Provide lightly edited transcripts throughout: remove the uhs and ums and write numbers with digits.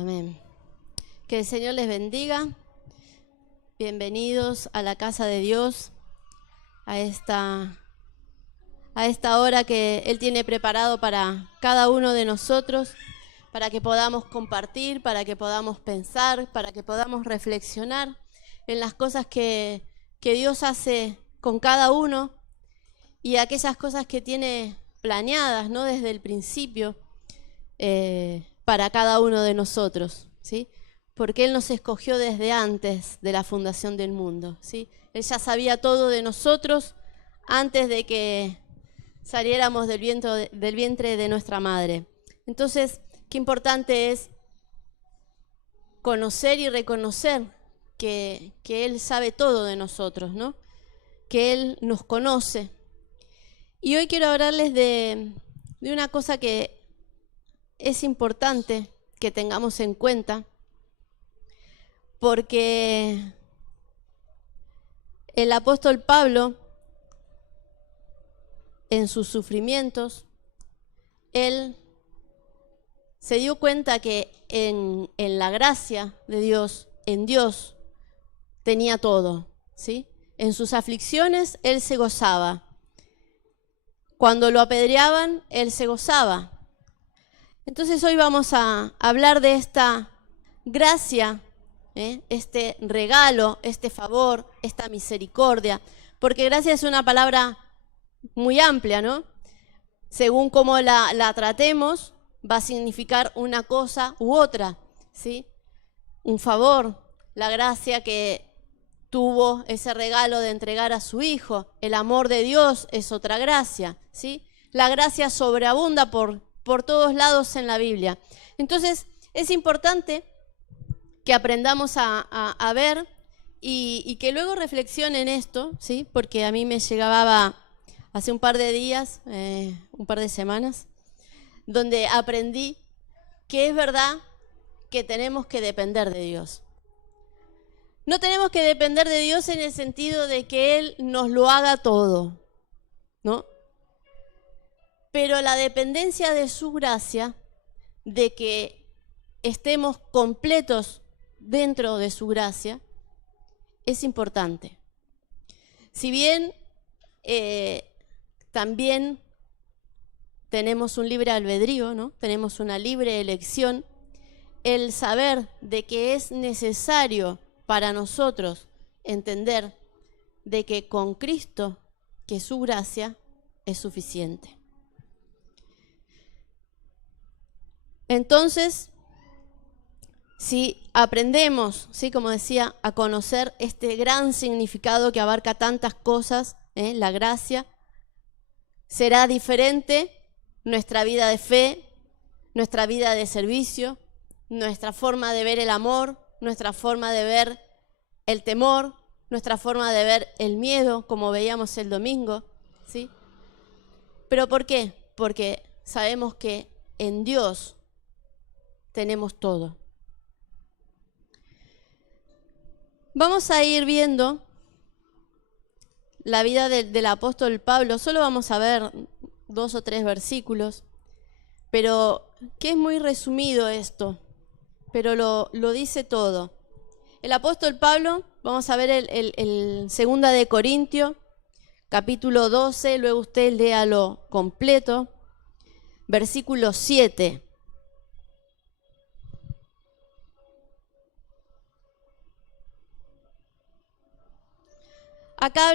Amén. Que el Señor les bendiga. Bienvenidos a la casa de Dios, a esta hora que Él tiene preparado para cada uno de nosotros, para que podamos compartir, para que podamos pensar, para que podamos reflexionar en las cosas que Dios hace con cada uno y aquellas cosas que tiene planeadas, ¿no?, desde el principio para cada uno de nosotros, ¿sí? Porque Él nos escogió desde antes de la fundación del mundo, ¿sí? Él ya sabía todo de nosotros antes de que saliéramos del vientre de nuestra madre. Entonces, qué importante es conocer y reconocer que Él sabe todo de nosotros, ¿no? Que Él nos conoce. Y hoy quiero hablarles de una cosa que es importante que tengamos en cuenta, porque el apóstol Pablo, en sus sufrimientos, él se dio cuenta que en la gracia de Dios, en Dios, tenía todo, ¿sí? En sus aflicciones él se gozaba. Cuando lo apedreaban, él se gozaba. Entonces hoy vamos a hablar de esta gracia, este regalo, este favor, esta misericordia, porque gracia es una palabra muy amplia, ¿no? Según cómo la tratemos, va a significar una cosa u otra, ¿sí? Un favor, la gracia que tuvo ese regalo de entregar a su hijo, el amor de Dios es otra gracia, ¿sí? La gracia sobreabunda por todos lados en la Biblia. Entonces, es importante que aprendamos a ver y que luego reflexionen esto, ¿sí? Porque a mí me llegaba hace un par de días, un par de semanas, donde aprendí que es verdad que tenemos que depender de Dios. No tenemos que depender de Dios en el sentido de que Él nos lo haga todo, ¿no? Pero la dependencia de su gracia, de que estemos completos dentro de su gracia, es importante. Si bien también tenemos un libre albedrío, ¿no? Tenemos una libre elección, el saber de que es necesario para nosotros entender de que con Cristo, que su gracia es suficiente. Entonces, si aprendemos, ¿sí?, como decía, a conocer este gran significado que abarca tantas cosas, la gracia, será diferente nuestra vida de fe, nuestra vida de servicio, nuestra forma de ver el amor, nuestra forma de ver el temor, nuestra forma de ver el miedo, como veíamos el domingo, ¿sí? ¿Pero por qué? Porque sabemos que en Dios tenemos todo. Vamos a ir viendo la vida del apóstol Pablo. Solo vamos a ver 2 o 3 versículos, pero que es muy resumido esto, pero lo dice todo. El apóstol Pablo, vamos a ver el 2 de Corintios, capítulo 12, luego usted léalo completo, versículo 7. Acá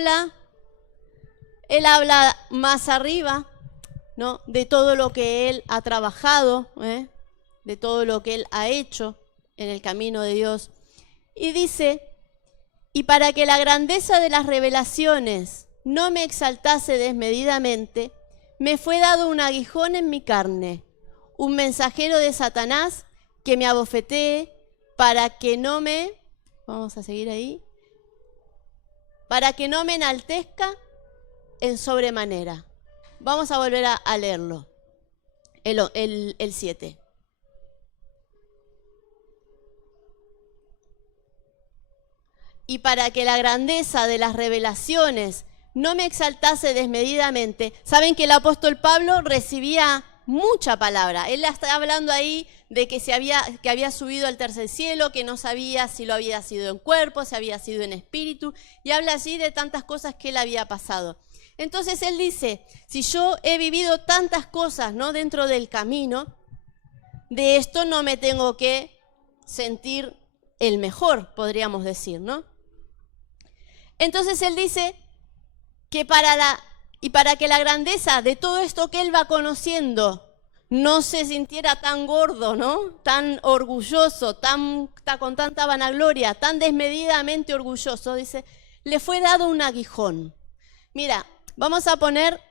él habla más arriba, ¿no?, de todo lo que él ha trabajado, de todo lo que él ha hecho en el camino de Dios. Y dice, y para que la grandeza de las revelaciones no me exaltase desmedidamente, me fue dado un aguijón en mi carne, un mensajero de Satanás que me abofetee para que no me, vamos a seguir ahí, para que no me enaltezca en sobremanera. Vamos a volver a leerlo, el 7. Y para que la grandeza de las revelaciones no me exaltase desmedidamente. Saben que el apóstol Pablo recibía mucha palabra. Él está hablando ahí de que había subido al tercer cielo, que no sabía si lo había sido en cuerpo, si había sido en espíritu, y habla allí de tantas cosas que él había pasado. Entonces él dice, si yo he vivido tantas cosas, ¿no?, dentro del camino, de esto no me tengo que sentir el mejor, podríamos decir, ¿no? Entonces él dice que para que la grandeza de todo esto que él va conociendo no se sintiera tan gordo, ¿no?, tan orgulloso, con tanta vanagloria, tan desmedidamente orgulloso, dice, le fue dado un aguijón. Mira, vamos a poner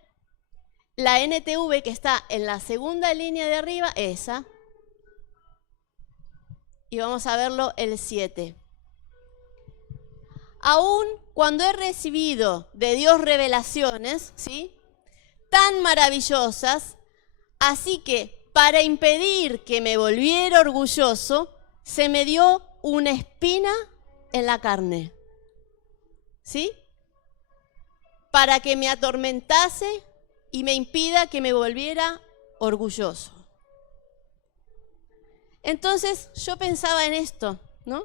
la NTV que está en la segunda línea de arriba, esa, y vamos a verlo el 7. Aún cuando he recibido de Dios revelaciones, ¿sí?, tan maravillosas, así que para impedir que me volviera orgulloso, se me dio una espina en la carne, ¿sí?, para que me atormentase y me impida que me volviera orgulloso. Entonces yo pensaba en esto, ¿no?,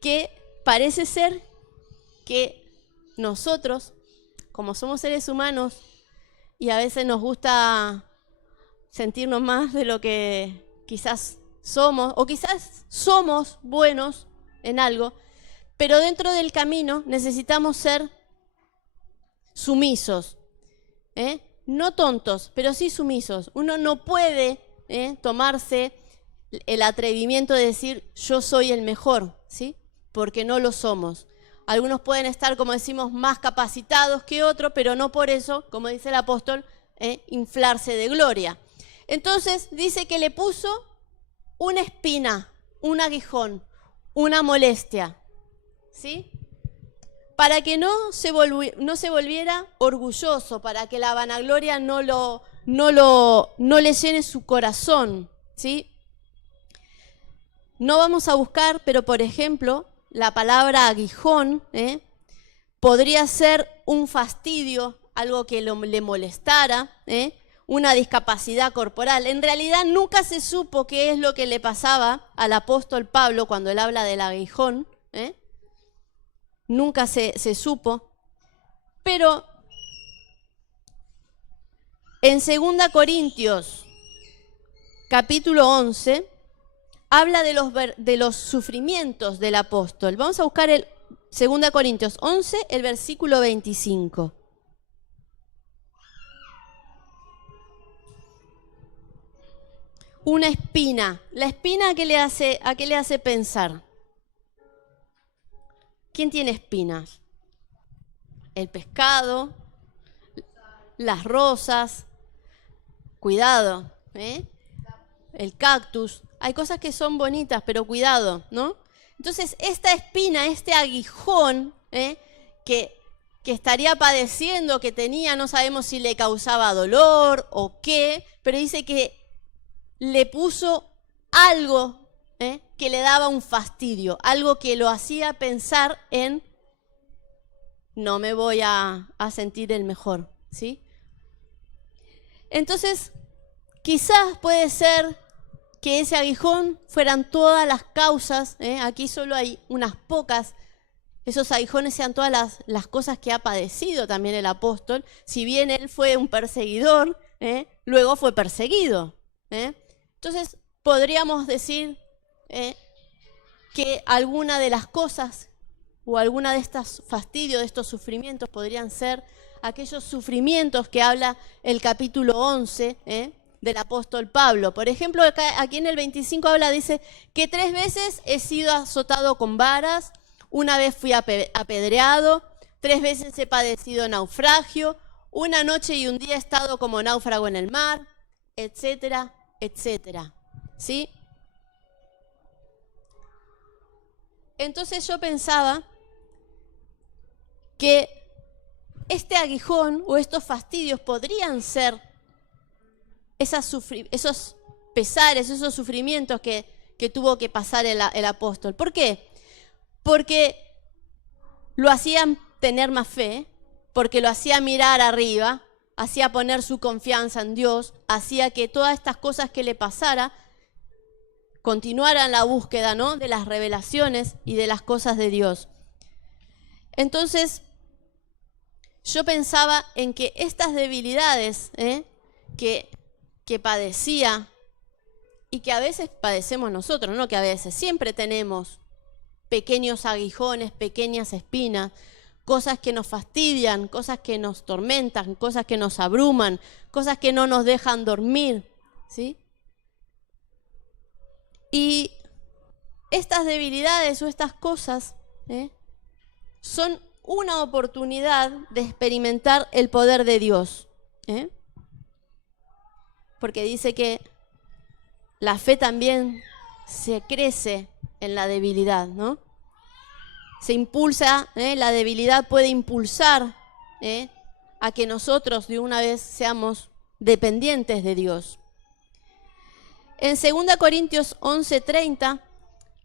que parece ser que nosotros, como somos seres humanos, y a veces nos gusta sentirnos más de lo que quizás somos, o quizás somos buenos en algo, pero dentro del camino necesitamos ser sumisos, no tontos, pero sí sumisos. Uno no puede tomarse el atrevimiento de decir yo soy el mejor, ¿sí?, porque no lo somos. Algunos pueden estar, como decimos, más capacitados que otros, pero no por eso, como dice el apóstol, inflarse de gloria. Entonces dice que le puso una espina, un aguijón, una molestia, ¿sí?, para que no se volviera orgulloso, para que la vanagloria no le llene su corazón, ¿sí? No vamos a buscar, pero por ejemplo, la palabra aguijón podría ser un fastidio, algo que le molestara, una discapacidad corporal. En realidad nunca se supo qué es lo que le pasaba al apóstol Pablo cuando él habla del aguijón, nunca se supo, pero en 2 Corintios capítulo 11 habla de los sufrimientos del apóstol. Vamos a buscar el 2 Corintios 11, el versículo 25. Una espina. ¿La espina a qué le hace pensar? ¿Quién tiene espinas? El pescado, las rosas, cuidado, el cactus. Hay cosas que son bonitas, pero cuidado, ¿no? Entonces, esta espina, este aguijón que estaría padeciendo, que tenía, no sabemos si le causaba dolor o qué, pero dice que le puso algo que le daba un fastidio, algo que lo hacía pensar en no me voy a sentir el mejor, ¿sí? Entonces, quizás puede ser que ese aguijón fueran todas las causas, aquí solo hay unas pocas, esos aguijones sean todas las cosas que ha padecido también el apóstol, si bien él fue un perseguidor, luego fue perseguido. Entonces, podríamos decir que alguna de las cosas o alguna de estos fastidios, de estos sufrimientos, podrían ser aquellos sufrimientos que habla el capítulo 11 del apóstol Pablo. Por ejemplo, aquí en el 25 dice que 3 veces he sido azotado con varas, una vez fui apedreado, 3 veces he padecido naufragio, una noche y un día he estado como náufrago en el mar, etcétera, etcétera. ¿Sí? Entonces yo pensaba que este aguijón o estos fastidios podrían ser esos pesares, esos sufrimientos que tuvo que pasar el apóstol. ¿Por qué? Porque lo hacían tener más fe, porque lo hacía mirar arriba, hacía poner su confianza en Dios, hacía que todas estas cosas que le pasara continuaran la búsqueda, ¿no?, de las revelaciones y de las cosas de Dios. Entonces, yo pensaba en que estas debilidades que padecía y que a veces padecemos nosotros, no que a veces, siempre tenemos pequeños aguijones, pequeñas espinas, cosas que nos fastidian, cosas que nos tormentan, cosas que nos abruman, cosas que no nos dejan dormir, ¿sí? Y estas debilidades o estas cosas son una oportunidad de experimentar el poder de Dios, porque dice que la fe también se crece en la debilidad, ¿no? Se impulsa, la debilidad puede impulsar a que nosotros de una vez seamos dependientes de Dios. En 2 Corintios 11:30,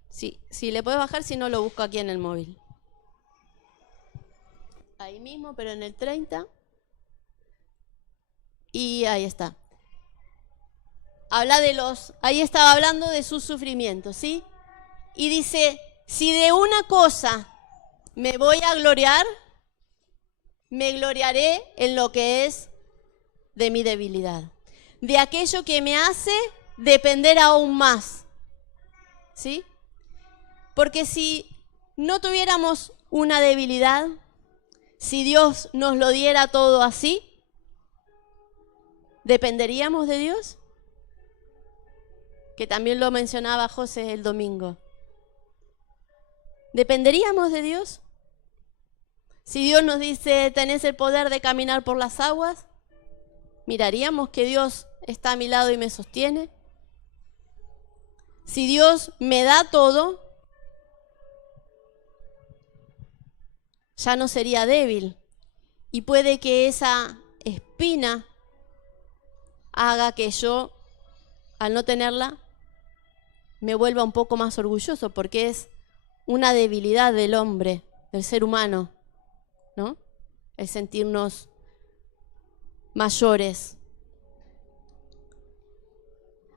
si le puedes bajar, si no lo busco aquí en el móvil. Ahí mismo, pero en el 30. Y ahí está. Ahí estaba hablando de sus sufrimientos, ¿sí? Y dice, si de una cosa me voy a gloriar, me gloriaré en lo que es de mi debilidad, de aquello que me hace depender aún más, ¿sí? Porque si no tuviéramos una debilidad, si Dios nos lo diera todo así, ¿dependeríamos de Dios? Que también lo mencionaba José el domingo. ¿Dependeríamos de Dios? Si Dios nos dice, tenés el poder de caminar por las aguas, ¿miraríamos que Dios está a mi lado y me sostiene? Si Dios me da todo, ya no sería débil. Y puede que esa espina haga que yo, al no tenerla, me vuelva un poco más orgulloso, porque es una debilidad del hombre, del ser humano, ¿no? El sentirnos mayores.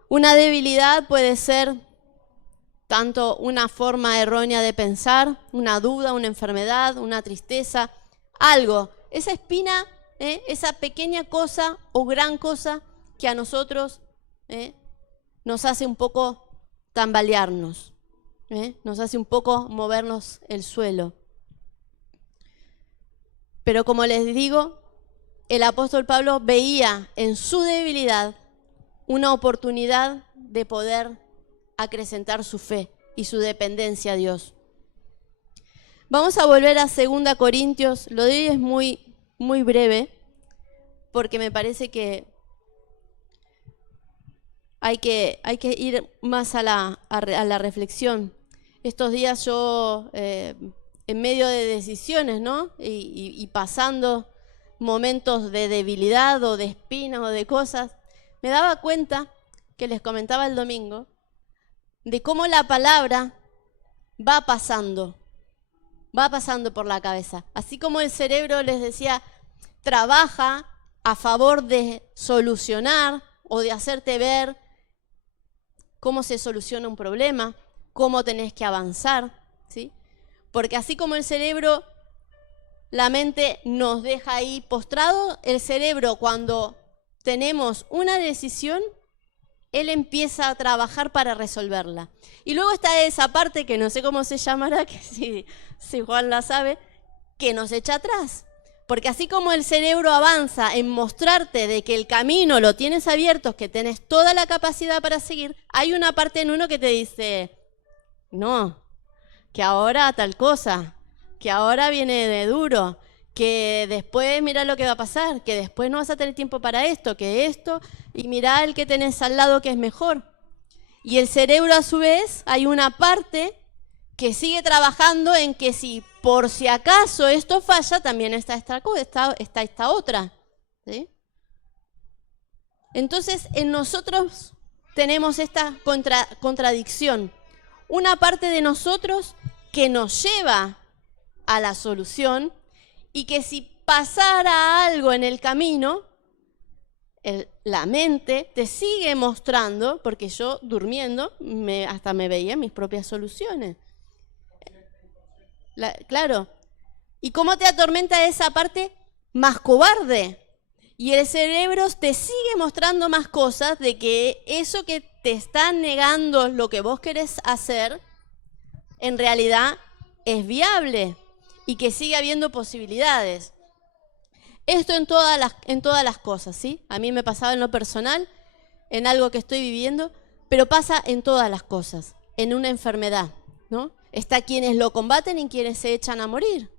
Una debilidad puede ser tanto una forma errónea de pensar, una duda, una enfermedad, una tristeza, algo. Esa espina, esa pequeña cosa o gran cosa que a nosotros nos hace un poco tambalearnos, nos hace un poco movernos el suelo. Pero como les digo, el apóstol Pablo veía en su debilidad una oportunidad de poder acrecentar su fe y su dependencia a Dios. Vamos a volver a 2 Corintios, lo de hoy es muy, muy breve, porque me parece que hay que ir más a la reflexión. Estos días yo, en medio de decisiones, ¿no? Y pasando momentos de debilidad o de espinas o de cosas, me daba cuenta, que les comentaba el domingo, de cómo la palabra va pasando por la cabeza. Así como el cerebro, les decía, trabaja a favor de solucionar o de hacerte ver cómo se soluciona un problema, cómo tenés que avanzar, ¿sí? Porque así como el cerebro, la mente nos deja ahí postrado, el cerebro cuando tenemos una decisión, él empieza a trabajar para resolverla. Y luego está esa parte que no sé cómo se llamará, que si Juan la sabe, que nos echa atrás. Porque así como el cerebro avanza en mostrarte de que el camino lo tienes abierto, que tenés toda la capacidad para seguir, hay una parte en uno que te dice, no, que ahora tal cosa, que ahora viene de duro, que después mira lo que va a pasar, que después no vas a tener tiempo para esto, que esto, y mirá el que tenés al lado que es mejor. Y el cerebro a su vez, hay una parte que sigue trabajando en que si por si acaso esto falla, también está esta otra, ¿sí? Entonces, en nosotros tenemos esta contradicción. Una parte de nosotros que nos lleva a la solución y que si pasara algo en el camino, la mente te sigue mostrando, porque yo durmiendo hasta me veía mis propias soluciones. Claro. ¿Y cómo te atormenta esa parte más cobarde? Y el cerebro te sigue mostrando más cosas de que eso que te está negando lo que vos querés hacer, en realidad es viable y que sigue habiendo posibilidades. Esto en todas las cosas, ¿sí? A mí me pasaba en lo personal, en algo que estoy viviendo, pero pasa en todas las cosas, en una enfermedad, ¿no? Está quienes lo combaten y quienes se echan a morir,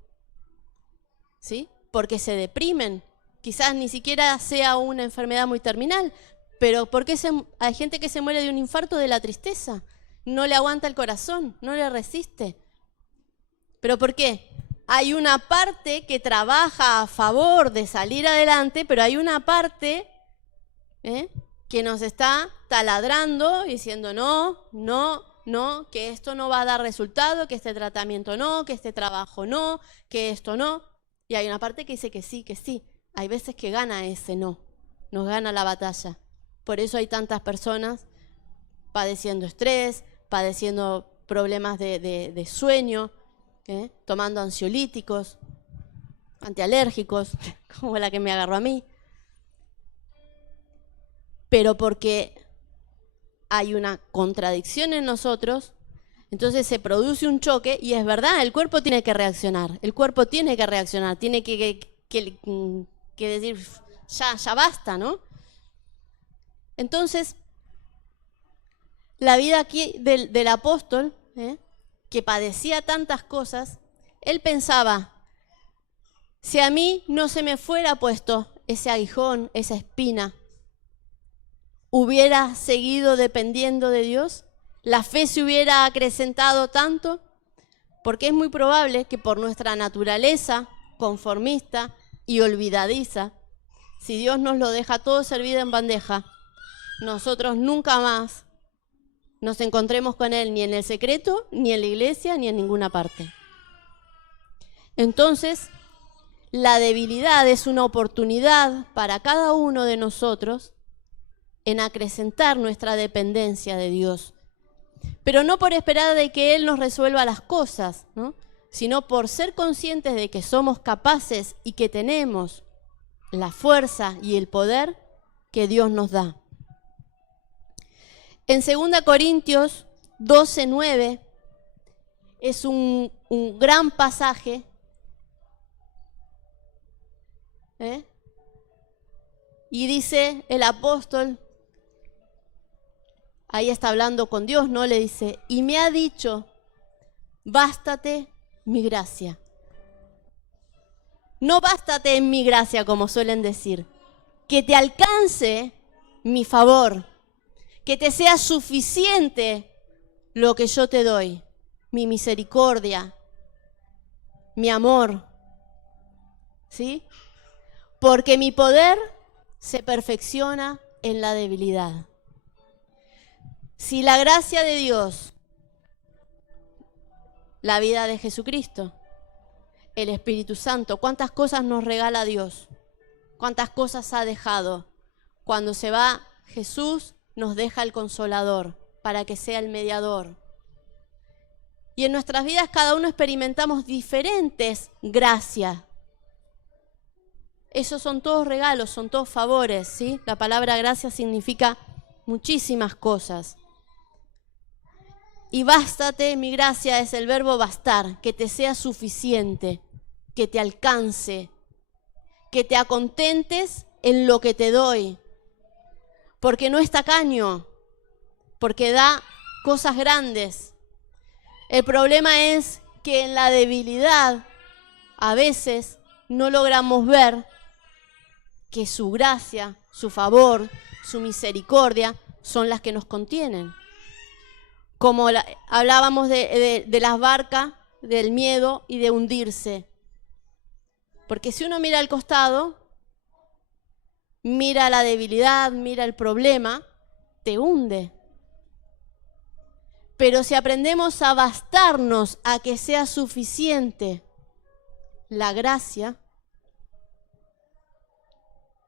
¿sí? Porque se deprimen. Quizás ni siquiera sea una enfermedad muy terminal, pero porque hay gente que se muere de un infarto de la tristeza. No le aguanta el corazón, no le resiste. ¿Pero por qué? Hay una parte que trabaja a favor de salir adelante, pero hay una parte que nos está taladrando, diciendo no, no, no, que esto no va a dar resultado, que este tratamiento no, que este trabajo no, que esto no. Y hay una parte que dice que sí, que sí. Hay veces que gana ese no, nos gana la batalla. Por eso hay tantas personas padeciendo estrés, padeciendo problemas de sueño, tomando ansiolíticos, antialérgicos, como la que me agarró a mí. Pero porque hay una contradicción en nosotros, entonces se produce un choque y es verdad, el cuerpo tiene que reaccionar, tiene que decir, ya basta, ¿no? Entonces, la vida aquí del apóstol, que padecía tantas cosas, él pensaba, si a mí no se me fuera puesto ese aguijón, esa espina, ¿hubiera seguido dependiendo de Dios? ¿La fe se hubiera acrecentado tanto? Porque es muy probable que por nuestra naturaleza conformista y olvidadiza, si Dios nos lo deja todo servido en bandeja, nosotros nunca más nos encontremos con Él ni en el secreto, ni en la iglesia, ni en ninguna parte. Entonces, la debilidad es una oportunidad para cada uno de nosotros en acrecentar nuestra dependencia de Dios. Pero no por esperar de que Él nos resuelva las cosas, ¿no? Sino por ser conscientes de que somos capaces y que tenemos la fuerza y el poder que Dios nos da. En 2 Corintios 12:9 es un gran pasaje, y dice el apóstol, ahí está hablando con Dios, ¿no? Le dice, y me ha dicho, bástate mi gracia. No bástate en mi gracia, como suelen decir, que te alcance mi favor, que te sea suficiente lo que yo te doy, mi misericordia, mi amor, ¿sí? Porque mi poder se perfecciona en la debilidad. Si la gracia de Dios, la vida de Jesucristo, el Espíritu Santo, ¿cuántas cosas nos regala Dios? ¿Cuántas cosas ha dejado? Cuando se va Jesús, nos deja el Consolador para que sea el mediador. Y en nuestras vidas cada uno experimentamos diferentes gracias. Esos son todos regalos, son todos favores, ¿sí? La palabra gracia significa muchísimas cosas. Y bástate, mi gracia es el verbo bastar, que te sea suficiente, que te alcance, que te acontentes en lo que te doy. Porque no es tacaño, porque da cosas grandes. El problema es que en la debilidad a veces no logramos ver que su gracia, su favor, su misericordia son las que nos contienen. Como hablábamos de las barcas, del miedo y de hundirse. Porque si uno mira al costado, mira la debilidad, mira el problema, te hunde. Pero si aprendemos a bastarnos a que sea suficiente la gracia,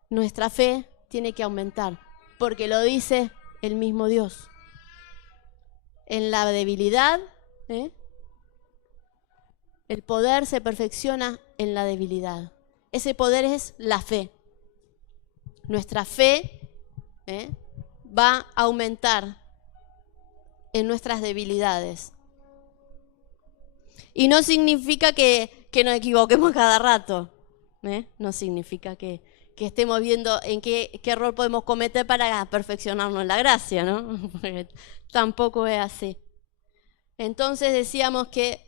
nuestra fe tiene que aumentar, porque lo dice el mismo Dios. En la debilidad, el poder se perfecciona en la debilidad. Ese poder es la fe. Nuestra fe va a aumentar en nuestras debilidades. Y no significa que nos equivoquemos cada rato. No significa que estemos viendo en qué error podemos cometer para perfeccionarnos en la gracia, ¿no? Porque tampoco es así. Entonces decíamos que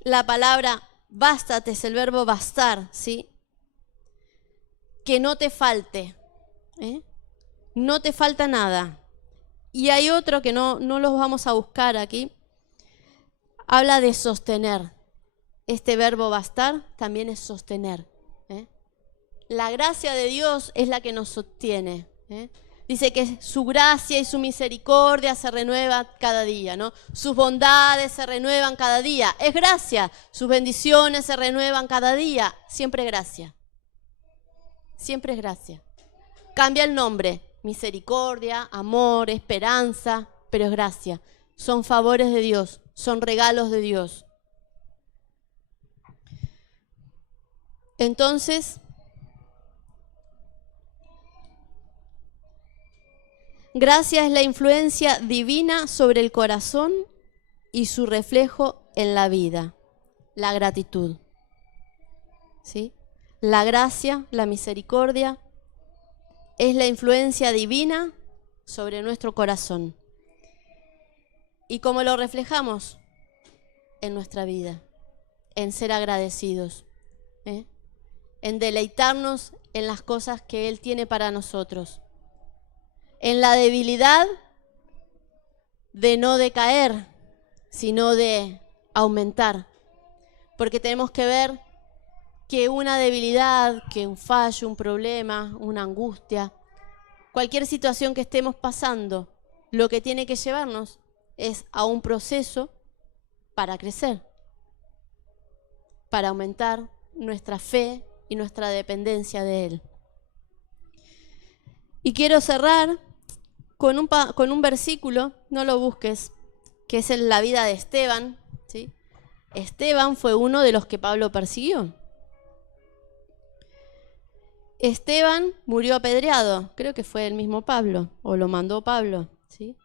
la palabra bástate es el verbo bastar, ¿sí? Que no te falte, no te falta nada. Y hay otro que no los vamos a buscar aquí. Habla de sostener. Este verbo bastar también es sostener. La gracia de Dios es la que nos sostiene. Dice que su gracia y su misericordia se renueva cada día, ¿no? Sus bondades se renuevan cada día. Es gracia. Sus bendiciones se renuevan cada día. Siempre gracia. Siempre es gracia. Cambia el nombre. Misericordia, amor, esperanza, pero es gracia. Son favores de Dios. Son regalos de Dios. Entonces, gracia es la influencia divina sobre el corazón y su reflejo en la vida, la gratitud. ¿Sí? La gracia, la misericordia, es la influencia divina sobre nuestro corazón. ¿Y cómo lo reflejamos? En nuestra vida, en ser agradecidos, en deleitarnos en las cosas que Él tiene para nosotros. En la debilidad de no decaer, sino de aumentar. Porque tenemos que ver que una debilidad, que un fallo, un problema, una angustia, cualquier situación que estemos pasando, lo que tiene que llevarnos es a un proceso para crecer, para aumentar nuestra fe y nuestra dependencia de Él. Y quiero cerrar con un versículo, no lo busques, que es en la vida de Esteban, ¿sí? Esteban fue uno de los que Pablo persiguió. Esteban murió apedreado, creo que fue el mismo Pablo, o lo mandó Pablo, ¿sí?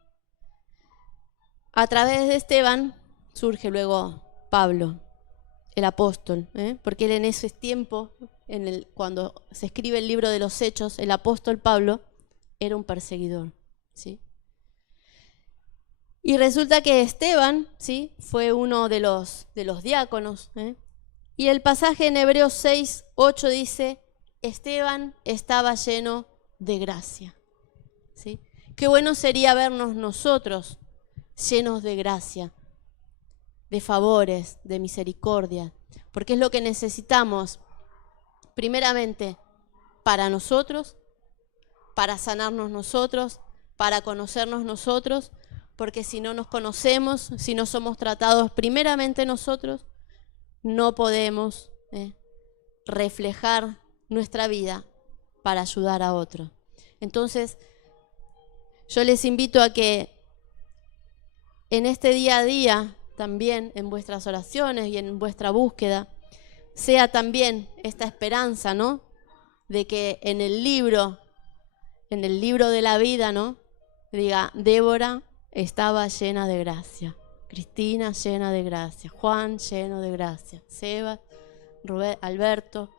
A través de Esteban surge luego Pablo, el apóstol, porque él en ese tiempo, cuando se escribe el libro de los Hechos, el apóstol Pablo era un perseguidor, ¿sí? Y resulta que Esteban, ¿sí?, fue uno de los diáconos, y el pasaje en Hebreos 6:8 dice: Esteban estaba lleno de gracia, ¿sí? Qué bueno sería vernos nosotros llenos de gracia, de favores, de misericordia, porque es lo que necesitamos, primeramente, para nosotros, para sanarnos nosotros, para conocernos nosotros, porque si no nos conocemos, si no somos tratados primeramente nosotros, no podemos reflejar nuestra vida para ayudar a otros. Entonces, yo les invito a que en este día a día, también en vuestras oraciones y en vuestra búsqueda, sea también esta esperanza, ¿no?, de que en el libro de la vida, ¿no?, diga: Débora estaba llena de gracia, Cristina llena de gracia, Juan lleno de gracia, Seba, Rubén, Alberto.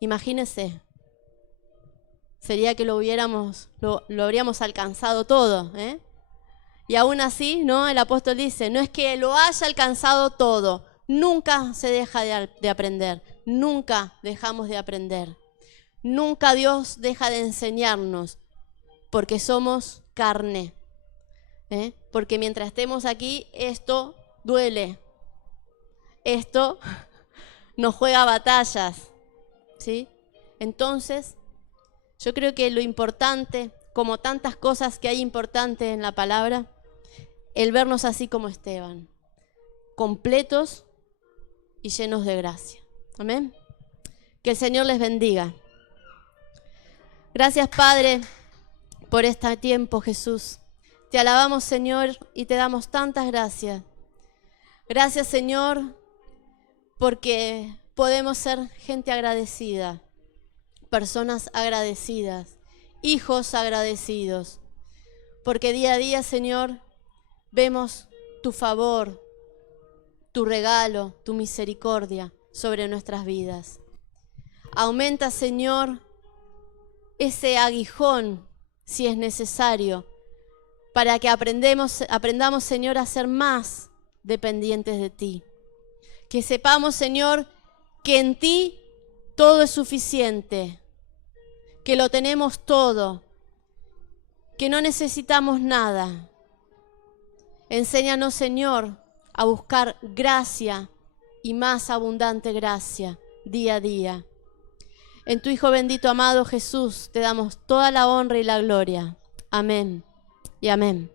Imagínense, sería que lo habríamos alcanzado todo, Y aún así, ¿no?, el apóstol dice: no es que lo haya alcanzado todo, nunca se deja de aprender, nunca dejamos de aprender, nunca Dios deja de enseñarnos, porque somos carne, porque mientras estemos aquí, esto duele, esto nos juega batallas, ¿sí? Entonces, yo creo que lo importante, como tantas cosas que hay importantes en la palabra, el vernos así como Esteban, completos y llenos de gracia. Amén. Que el Señor les bendiga. Gracias, Padre, por este tiempo, Jesús. Te alabamos, Señor, y te damos tantas gracias. Gracias, Señor, porque podemos ser gente agradecida, personas agradecidas, hijos agradecidos, porque día a día, Señor, vemos tu favor, tu regalo, tu misericordia sobre nuestras vidas. Aumenta, Señor, ese aguijón, si es necesario, para que aprendamos, Señor, a ser más dependientes de ti. Que sepamos, Señor, que en ti todo es suficiente, que lo tenemos todo, que no necesitamos nada. Enséñanos, Señor, a buscar gracia y más abundante gracia día a día. En tu Hijo bendito, amado Jesús, te damos toda la honra y la gloria. Amén y amén.